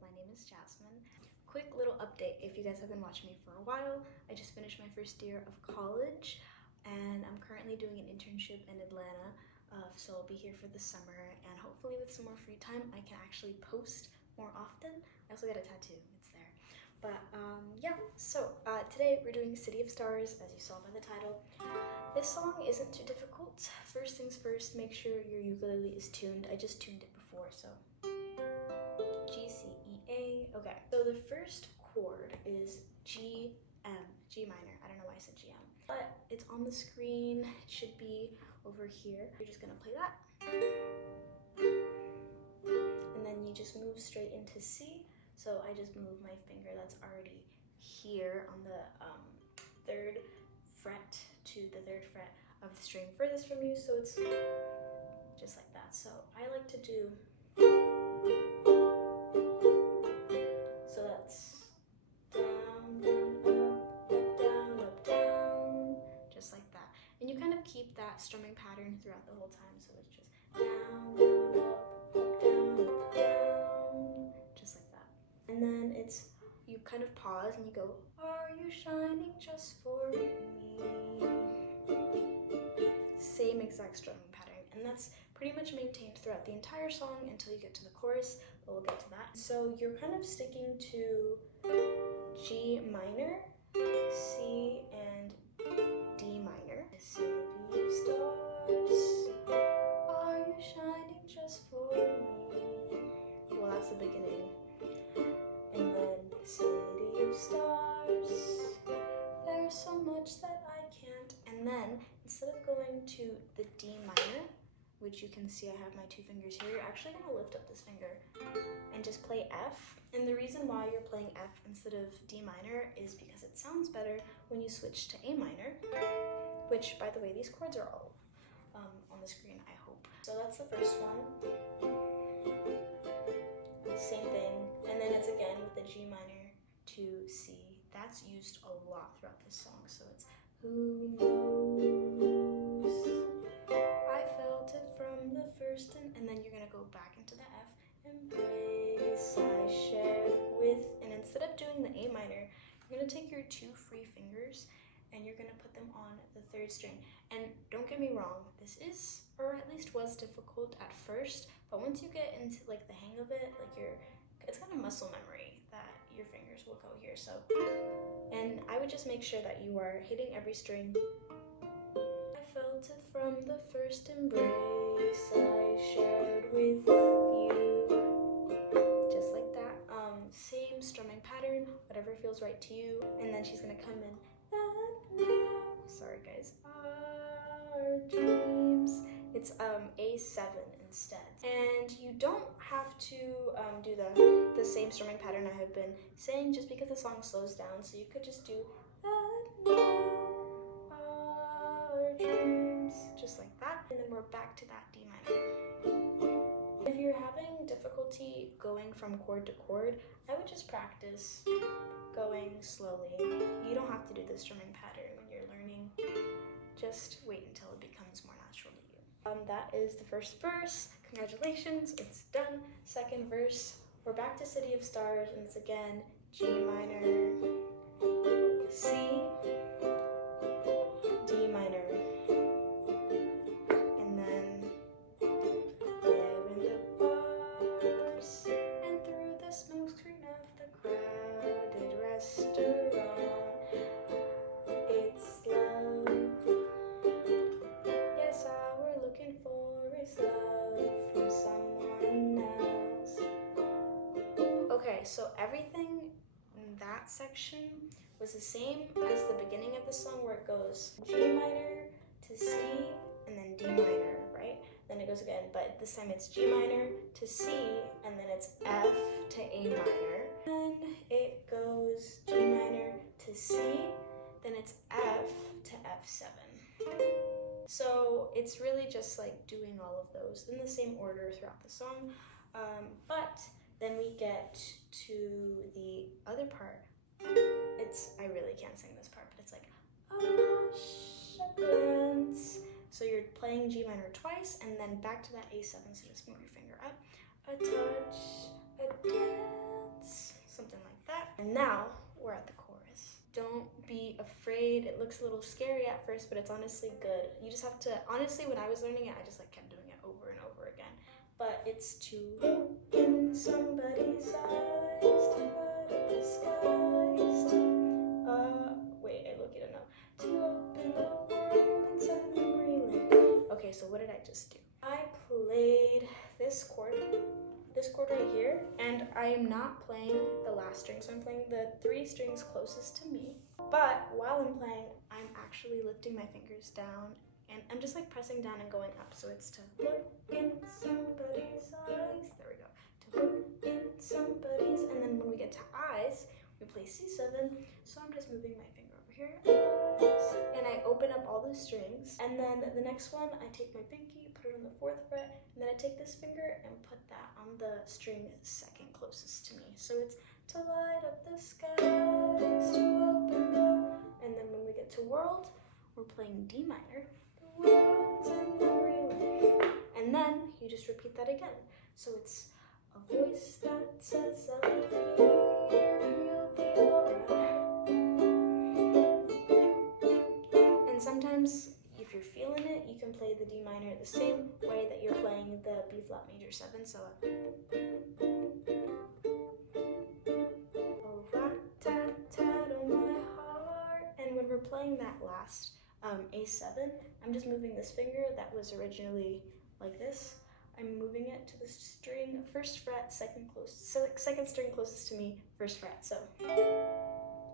my name is Jasmine. Quick little update if you guys have been watching me for a while. I just finished my first year of college and I'm currently doing an internship in Atlanta. So I'll be here for the summer and hopefully with some more free time I can actually post more often. I also got a tattoo, it's there. But yeah, so today we're doing City of Stars, as you saw by the title. This song isn't too difficult. First things first, make sure your ukulele is tuned. I just tuned it before, so G, C, E, A. Okay, so the first chord is G, M, G minor. I don't know why I said G, M, but it's on the screen. It should be over here. You're just gonna play that. And then you just move straight into C. So I just move my finger that's already here on the third fret to the third fret of the string furthest from you. So it's just like that. So I like to do, so that's down, down, up, down, just like that. And you kind of keep that strumming pattern throughout the whole time. So it's just down, down, up, down, just like that. And then it's, you kind of pause and you go, are you shining just for me? Same exact strumming pattern. And that's pretty much maintained throughout the entire song until you get to the chorus, but we'll get to that. So you're kind of sticking to G minor, C, and D minor. City of stars, are you shining just for me? Well, that's the beginning. And then city of stars, there's so much that I can't. And then instead of going to the D minor, which you can see I have my two fingers here, you're actually gonna lift up this finger and just play F. And the reason why you're playing F instead of D minor is because it sounds better when you switch to A minor, which, by the way, these chords are all on the screen, I hope. So that's the first one. Same thing. And then it's again with the G minor to C. That's used a lot throughout this song. So it's who knows, I felt it from the first, and then you're gonna go back into the F. Embrace I shared with, and instead of doing the A minor, you're gonna take your two free fingers and you're gonna put them on the third string. And don't get me wrong, this is, or at least was, difficult at first, but once you get into like the hang of it, like it's kind of muscle memory that your fingers will go here. So, and I would just make sure that you are hitting every string. I felt it from the first embrace I shared with you. Just like that. Same strumming pattern, whatever feels right to you. And then she's gonna come in. Sorry guys. Our dreams. It's A7 instead. And you don't have to do the same strumming pattern I have been saying just because the song slows down. So you could just do our dreams, just like that. And then we're back to that D minor. If you're having difficulty going from chord to chord, I would just practice going slowly. You don't have to do the strumming pattern when you're learning. Just wait until it becomes more natural to you. That is the first verse. Congratulations, it's done. Second verse, we're back to City of Stars, and it's again G minor, C, D minor, and then there in the bars and through the smoke screen of the crowded restaurant, it's love. Yes, all we're looking for is love from someone else. Okay, so everything in that section was the same as the beginning of the song where it goes G minor to C and then D minor, right? Then it goes again, but this time it's G minor to C and then it's F to A minor. Then it goes G minor to C, then it's F to F7. So it's really just like doing all of those in the same order throughout the song. But then we get to the other part. I really can't sing this part, but it's like, a glance. So you're playing G minor twice and then back to that A7, so just move your finger up. A touch, a dance. And now we're at the chorus. Don't be afraid. It looks a little scary at first, but it's honestly good. You just have to, honestly, when I was learning it, I just like kept doing it over and over again. But it's to look in somebody's eyes, to light up the skies, wait, I look, you don't know. To open the world and send them reeling. Okay, so what did I just do? I played this chord right here, and I am not playing the last string, so I'm playing the 3 strings closest to me. But while I'm playing, I'm actually lifting my fingers down, and I'm just like pressing down and going up. So it's to look in somebody's eyes. There we go. To look in somebody's, and then when we get to eyes, we play C7. So I'm just moving my finger over here, eyes, and I open up all the strings. And then the next one, I take my pinky, put it on the 4th fret, and then I take this finger and put that on the string second closest to me. So it's to light up the skies, to open the, and then when we get to world, we're playing D minor. The world's in the reeling. And then you just repeat that again. So it's a voice that says I'm here, you'll be alright. And sometimes if you're feeling it, you can play the D minor the same way that you're playing the B flat major 7. So rat-tat-tat on my heart. And when we're playing that last A7, I'm just moving this finger that was originally like this. I'm moving it to the string 1st fret, second string closest to me, 1st fret.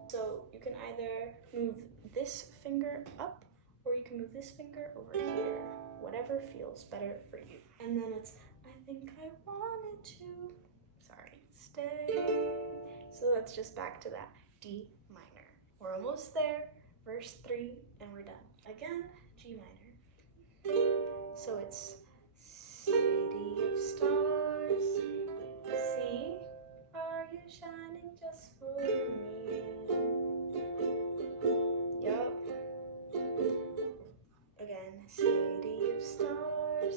So you can either move this finger up, or you can move this finger over here, whatever feels better for you. And then it's, I think I wanted to, stay. So that's just back to that D minor. We're almost there, verse 3, and we're done. Again, G minor. So it's city of stars, see, are you shining just for me? Yup. Again, city of stars.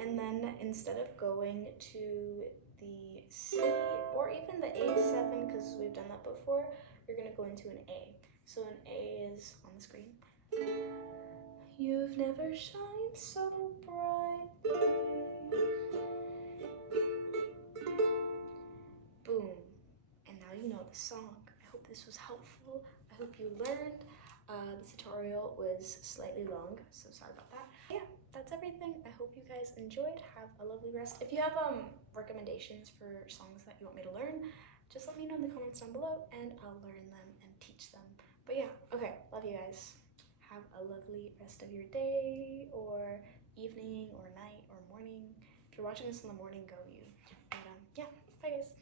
And then instead of going to the C or even the A7, because we've done that before, you're gonna go into an A. So an A is on the screen. You've never shined so brightly. Boom. And now you know the song. I hope this was helpful. I hope you learned. This tutorial was slightly long, so sorry about that. Yeah, that's everything. I hope you guys enjoyed. Have a lovely rest. If you have recommendations for songs that you want me to learn, just let me know in the comments down below and I'll learn them and teach them. But yeah, okay, love you guys. Have a lovely rest of your day or evening or night or morning. If you're watching this in the morning, go you. But yeah, bye guys.